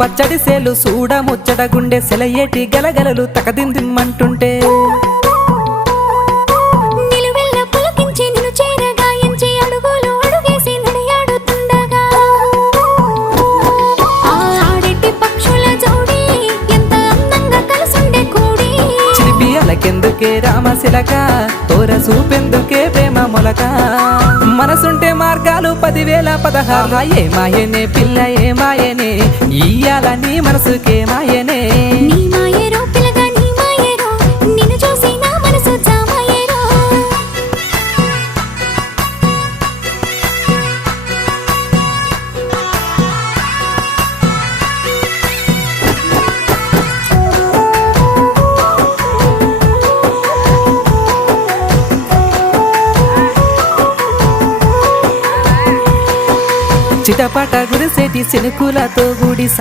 పచ్చడి సేలు సూడ ముచ్చట గుండె సెలయేటి గలగలలు తకదిందిమ్మంటుంటే నిలువెల్ల పులకించి నిన్ను చేరగాయించి అడుగులు అడుగేసి నడియాడుతుండగా ఆడెట్టి పక్షుల జోడి ఎంత అందంగా కలుసుండే కూడి చిలిపియలకెందుకే రామశిలక తోర సూపెందుకే ప్రేమ మొలక మనసుంటే మార్గాలు 10,016 ఏమాయనే పిల్ల ఏమాయనే ఇయ్యాల నీ మనసుకే మాయనే నీ మాయేరో పిల్లగా నీ మాయేరో నిన్ను చూసి నా మనసు జామాయేరో చిటపట గురిసేటి సినుకులతో గుడి